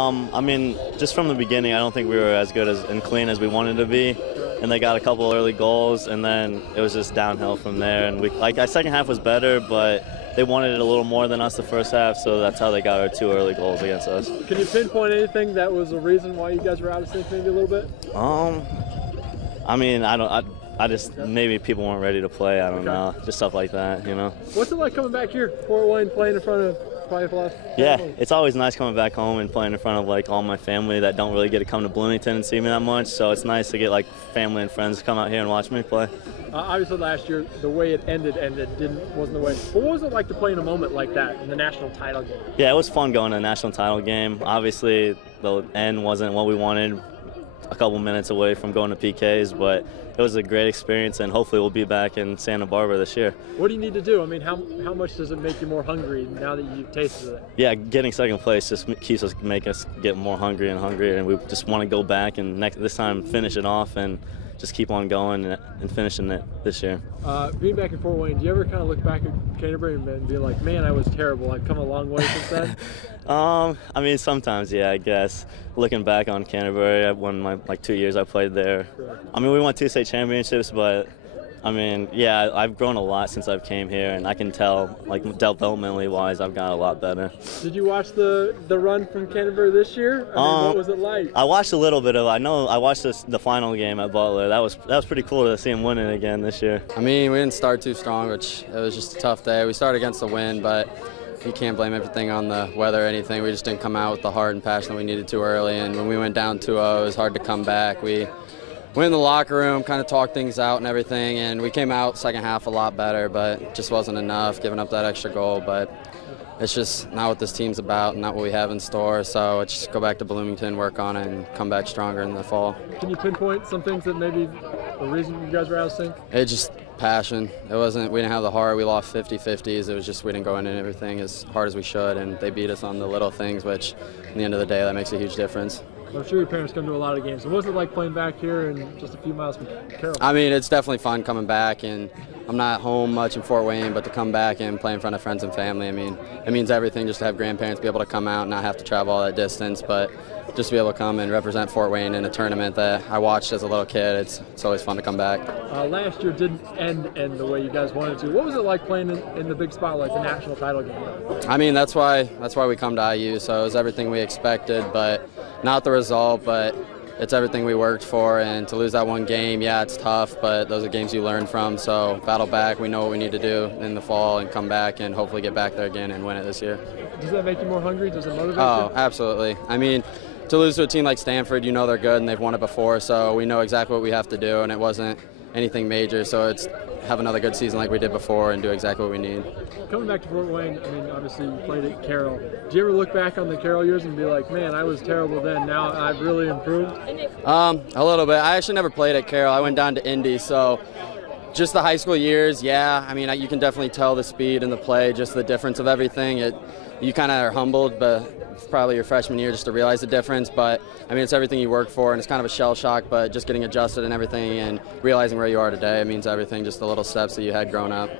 I mean, just from the beginning, I don't think we were as good and clean as we wanted to be. And they got a couple early goals, and then it was just downhill from there. And our second half was better, but they wanted it a little more than us the first half, so that's how they got our 2 early goals against us. Can you pinpoint anything that was a reason why you guys were out of sync maybe a little bit? I mean, I just maybe people weren't ready to play. I don't know, just stuff like that, you know. What's it like coming back here, Fort Wayne, playing in front of probably a lot? Yeah, it's always nice coming back home and playing in front of like all my family that don't really get to come to Bloomington and see me that much. So it's nice to get like family and friends to come out here and watch me play. Obviously, last year the way it ended wasn't the way. But what was it like to play in a moment like that in the national title game? Yeah, it was fun going to the national title game. Obviously, the end wasn't what we wanted. A couple minutes away from going to PKs, but it was a great experience, and hopefully we'll be back in Santa Barbara this year. What do you need to do? I mean, how much does it make you more hungry now that you've tasted it? Yeah, getting second place just keeps us, make us get more hungry and hungrier, and we just want to go back and this time finish it off and just keep on going and finishing it this year. Being back in Fort Wayne, do you ever kind of look back at Canterbury and be like, man, I was terrible. I've come a long way since then? I mean, sometimes, yeah, I guess. Looking back on Canterbury, I won my 2 years I played there. Sure. I mean, we won 2 state championships, but I mean, yeah, I've grown a lot since I've came here, and I can tell, like, developmentally wise, I've got a lot better. Did you watch the run from Canterbury this year? I mean, what was it like? I watched a little bit of it. I watched the final game at Butler. That was pretty cool to see him winning again this year. I mean, we didn't start too strong, which it was just a tough day. We started against the wind, but you can't blame everything on the weather or anything. We just didn't come out with the heart and passion that we needed to early, and when we went down 2-0, it was hard to come back. We went in the locker room, kind of talked things out and everything, and we came out second half a lot better, but it just wasn't enough, giving up that extra goal. But it's just not what this team's about, not what we have in store. So it's just go back to Bloomington, work on it, and come back stronger in the fall. Can you pinpoint some things that maybe the reason you guys were out of sync? It's just passion. We didn't have the heart. We lost 50-50s. It was just we didn't go in and everything as hard as we should, and they beat us on the little things, which at the end of the day, that makes a huge difference. I'm sure your parents come to a lot of games. So what was it like playing back here and just a few miles from Carroll? I mean, it's definitely fun coming back, and I'm not home much in Fort Wayne, but to come back and play in front of friends and family, I mean, it means everything just to have grandparents be able to come out and not have to travel all that distance, but just to be able to come and represent Fort Wayne in a tournament that I watched as a little kid. It's always fun to come back. Last year didn't end the way you guys wanted to. What was it like playing in the big spotlight, the national title game? I mean, that's why we come to IU, so it was everything we expected, but not the result, but it's everything we worked for, and to lose that one game, yeah, it's tough, but those are games you learn from, so battle back. We know what we need to do in the fall and come back and hopefully get back there again and win it this year. Does that make you more hungry? Does it motivate you? Oh, absolutely. I mean, to lose to a team like Stanford, you know they're good and they've won it before, so we know exactly what we have to do, and it wasn't anything major, so it's have another good season like we did before and do exactly what we need. Coming back to Fort Wayne, I mean, obviously you played at Carroll. Do you ever look back on the Carroll years and be like, man, I was terrible then, now I've really improved? A little bit. I actually never played at Carroll. I went down to Indy, so just the high school years, yeah, I mean, you can definitely tell the speed and the play, just the difference of everything. You kind of are humbled, but it's probably your freshman year just to realize the difference. But, I mean, it's everything you work for, and it's kind of a shell shock, but just getting adjusted and everything and realizing where you are today, it means everything, just the little steps that you had growing up.